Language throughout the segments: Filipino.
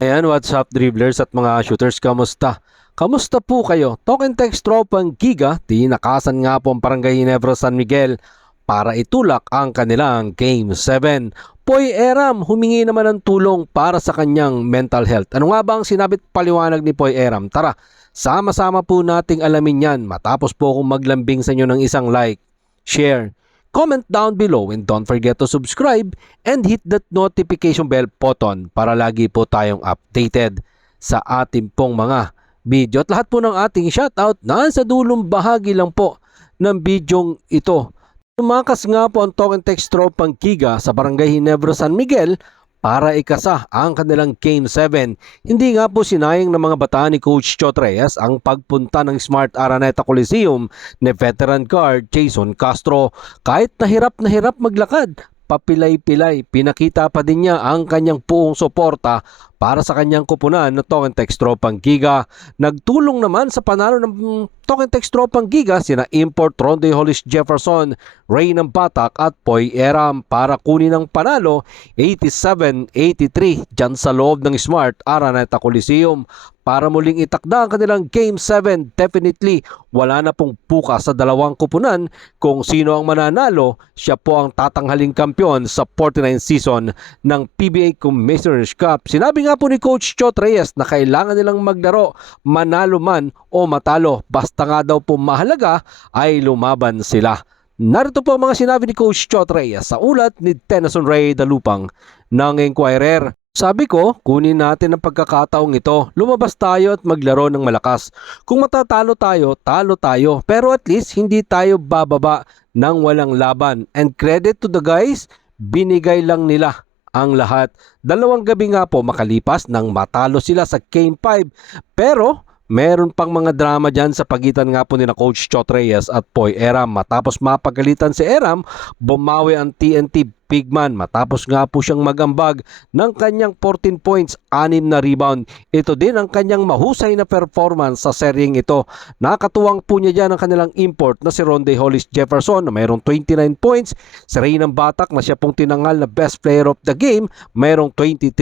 Ayan, what's up dribblers at mga shooters, kamusta? Kamusta po kayo? Talk and text tropang Giga, tinakasan nga po ang Barangay Ginebra San Miguel para itulak ang kanilang Game 7. Poy Eram humingi naman ng tulong para sa kanyang mental health. Ano nga ba ang sinabit paliwanag ni Poy Eram? Tara, sama-sama po nating alamin yan matapos po akong maglambing sa inyo ng isang like, share, comment down below, and don't forget to subscribe and hit that notification bell button para lagi po tayong updated sa ating pong mga video. At lahat po ng ating shoutout nasa dulong bahagi lang po ng bidyong ito. Tumakas nga po ang Talk and Text tropang Giga sa Barangay Ginebra San Miguel para ikasa ang kanilang Game 7. Hindi nga po sinayang ng mga bata ni Coach Chot Reyes ang pagpunta ng Smart Araneta Coliseum ni veteran guard Jason Castro. Kahit na hirap maglakad, papilay-pilay, pinakita pa din niya ang kanyang buong suporta para sa kanyang kupunan na Talk and Text tropang Giga. Nagtulong naman sa panalo ng Talk and Text tropang Giga sina Import Ronde Hollis Jefferson, Ray ng Batak at Poy Eram para kunin ang panalo 87-83 dyan sa loob ng Smart Araneta Coliseum. Para muling itakda ang kanilang Game 7, definitely wala na pong puka sa dalawang kupunan. Kung sino ang mananalo, siya po ang tatanghaling kampiyon sa 49 season ng PBA Commissioner's Cup. Sinabi nga po ni Coach Chot Reyes na kailangan nilang maglaro, manalo man o matalo, basta nga daw po mahalaga ay lumaban sila. Narito po ang mga sinabi ni Coach Chot Reyes sa ulat ni Tennyson Ray Dalupang ng Inquirer. Sabi ko, kunin natin ang pagkakataong ito. Lumabas tayo at maglaro ng malakas. Kung matatalo tayo, talo tayo. Pero at least hindi tayo bababa ng walang laban. And credit to the guys, binigay lang nila ang lahat. Dalawang gabi nga po makalipas nang matalo sila sa Game 5. Pero meron pang mga drama dyan sa pagitan nga po ni na Coach Chot Reyes at Poy Eram. Matapos mapagalitan si Eram, bumawi ang TNT Pigman matapos nga po siyang magambag ng kanyang 14 points, 6 na rebound. Ito din ang kanyang mahusay na performance sa seryeng ito. Nakatuwang po niya dyan ang kanilang import na si Ronde Hollis Jefferson na mayroong 29 points. Si Ray ng Batak na siya pong tinangal na best player of the game, mayroong 23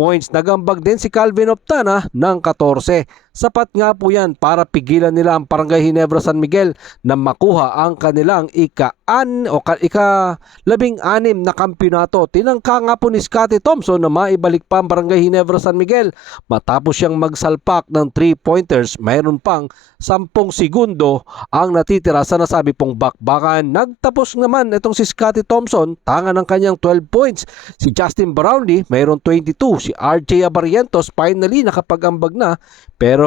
points. Nagambag din si Calvin Optana ng 14. Sapat nga po yan para pigilan nila ang Barangay Ginebra San Miguel na makuha ang kanilang ika-16 na kampyonato. Tinangka nga po ni Scottie Thompson na maibalik pa ang Barangay Ginebra San Miguel matapos siyang magsalpak ng 3-pointers. Mayroon pang 10 segundo ang natitira sa nasabi pong bakbakan. Nagtapos naman itong si Scottie Thompson, tanga ng kanyang 12 points. Si Justin Brownlee mayroon 22. Si RJ Abarientos finally nakapag-ambag na pero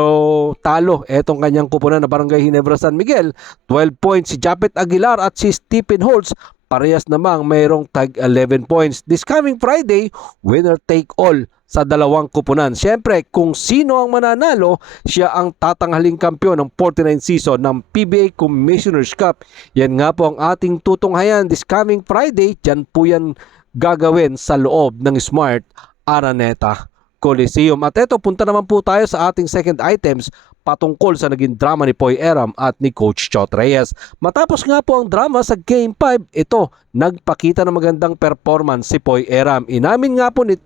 talo etong kanyang kupunan na Barangay Ginebra San Miguel. 12 points si Japet Aguilar at si Stephen Holtz parehas namang mayroong tag 11 points. This coming Friday, winner take all sa dalawang kupunan. Siyempre, kung sino ang mananalo, siya ang tatanghaling kampiyon ng 49 season ng PBA Commissioner's Cup. Yan nga po ang ating tutunghayan this coming Friday. Diyan po yan gagawin sa loob ng Smart Araneta Coliseum. At eto, punta naman po tayo sa ating second items patungkol sa naging drama ni Poy Eram at ni Coach Chot Reyes. Matapos nga po ang drama sa Game 5, ito, nagpakita ng magandang performance si Poy Eram. Inamin nga po ni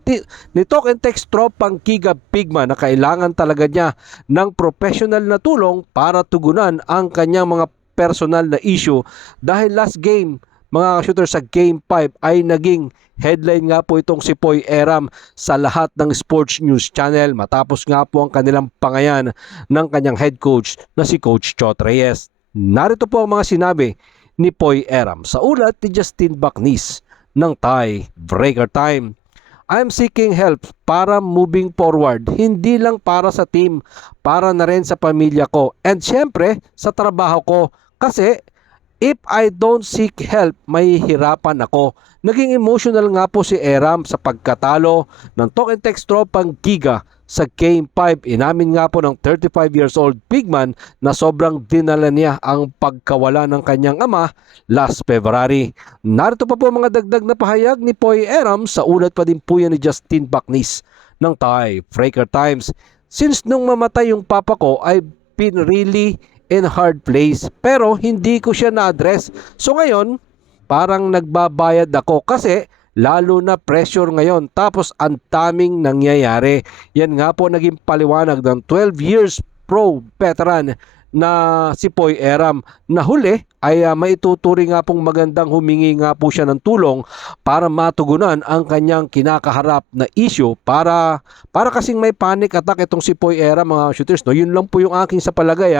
Talk and Text tropang Giga Pigman na kailangan talaga niya ng professional na tulong para tugunan ang kanyang mga personal na issue dahil last game, mga shooter sa Game 5 ay naging headline nga po itong si Poy Eram sa lahat ng sports news channel matapos nga po ang kanilang pangayan ng kanyang head coach na si Coach Chot Reyes. Narito po ang mga sinabi ni Poy Eram sa ulat ni Justin Bacnis ng Tie Breaker Time. I'm seeking help para moving forward, hindi lang para sa team, para na rin sa pamilya ko and syempre sa trabaho ko kasi if I don't seek help, mahihirapan ako. Naging emotional nga po si Eram sa pagkatalo ng Talk and Text tropang Giga sa Game 5. Inamin nga po ng 35 years old Pigman na sobrang dinala niya ang pagkawala ng kanyang ama last February. Narito pa po mga dagdag na pahayag ni Poy Eram sa ulat pa din po yan ni Justin Bacnis ng Tie Breaker Times. Since nung mamatay yung papa ko, I've been really in hard place pero hindi ko siya na-address. So ngayon, parang nagbabayad ako kasi lalo na pressure ngayon. Tapos ang daming nangyayari. Yan nga po naging paliwanag ng 12 years pro veteran na si Poy Eram na huli ay maituturing nga pong magandang humingi nga po siya ng tulong para matugunan ang kanyang kinakaharap na issue para kasing may panic attack itong si Poy Eram mga shooters, no? Yun lang po yung aking sa palagay,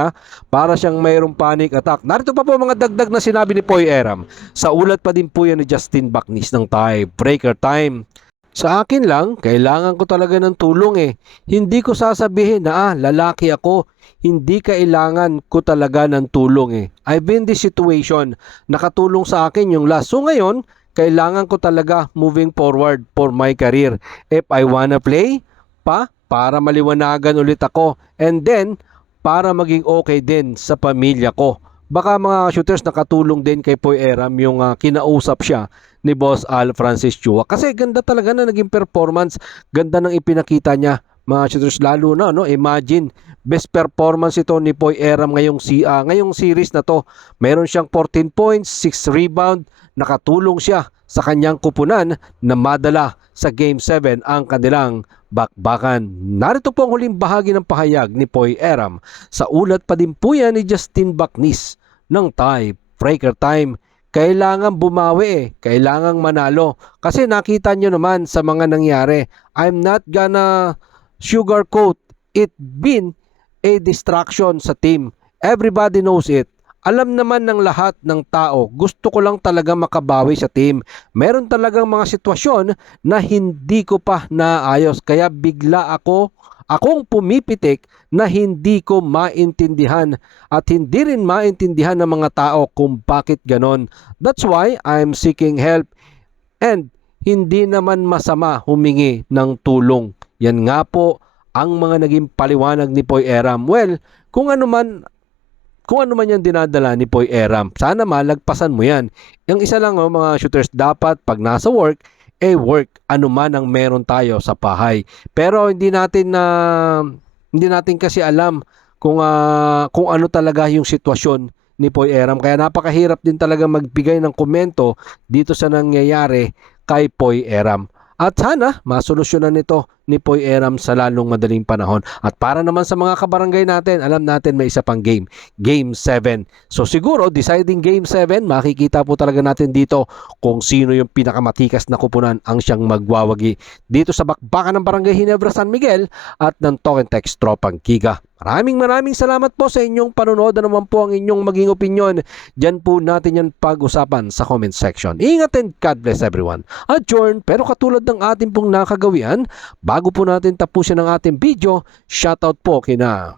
para siyang mayroong panic attack. Narito pa po mga dagdag na sinabi ni Poy Eram. Sa ulat pa din po yan ni Justin Bacnis ng Tiebreaker Time. Sa akin lang, kailangan ko talaga ng tulong. Hindi ko sasabihin na lalaki ako, hindi kailangan ko talaga ng tulong. I've been in this situation, nakatulong sa akin yung last. So ngayon, kailangan ko talaga moving forward for my career. If I wanna play, para maliwanagan ulit ako, and then, para maging okay din sa pamilya ko. Baka mga shooters nakatulong din kay Poy Eram yung kinausap siya ni Boss Al Francis Chua. Kasi ganda talaga na naging performance. Ganda ng ipinakita niya mga shooters, lalo na imagine best performance ito ni Poy Eram ngayong series na to. Meron siyang 14 points, 6 rebound, nakatulong siya sa kanyang kupunan na madala sa Game 7 ang kanilang bakbakan. Narito po ang huling bahagi ng pahayag ni Poy Eram. Sa ulat pa din po yan ni Justin Bacnis ng Tiebreaker Time. Kailangan bumawi, kailangan manalo. Kasi nakita nyo naman sa mga nangyari, I'm not gonna sugarcoat it, been a distraction sa team. Everybody knows it. Alam naman ng lahat ng tao, gusto ko lang talaga makabawi sa team. Meron talagang mga sitwasyon na hindi ko pa naayos, kaya bigla akong pumipitik na hindi ko maintindihan at hindi rin maintindihan ng mga tao kung bakit ganon. That's why I'm seeking help, and hindi naman masama humingi ng tulong. Yan nga po ang mga naging paliwanag ni Poy Eram. Well, kung ano man yung dinadala ni Poy Eram, sana malagpasan mo yan. Yung isa lang mga shooters, dapat pag nasa work, work, ano man ang meron tayo sa bahay. Pero hindi natin kasi alam kung ano talaga yung sitwasyon ni Poy Eram. Kaya napakahirap din talaga magbigay ng komento dito sa nangyayari kay Poy Eram. At sana masolusyonan nito ni Poy Eram sa lalong madaling panahon. At para naman sa mga kabarangay natin, alam natin may isa pang game, Game 7. So siguro, deciding Game 7, makikita po talaga natin dito kung sino yung pinakamatikas na kupunan ang siyang magwawagi dito sa bakbakan ng Barangay Ginebra San Miguel at ng Talk and Text Tropang Giga. Maraming salamat po sa inyong panonood. Ano naman po ang inyong maging opinion, dyan po natin yan pag-usapan sa comment section. Ingat and God bless everyone. Adjourn, pero katulad ng ating pong nakagawian, bago po natin tapusin ang ating video, shoutout po kina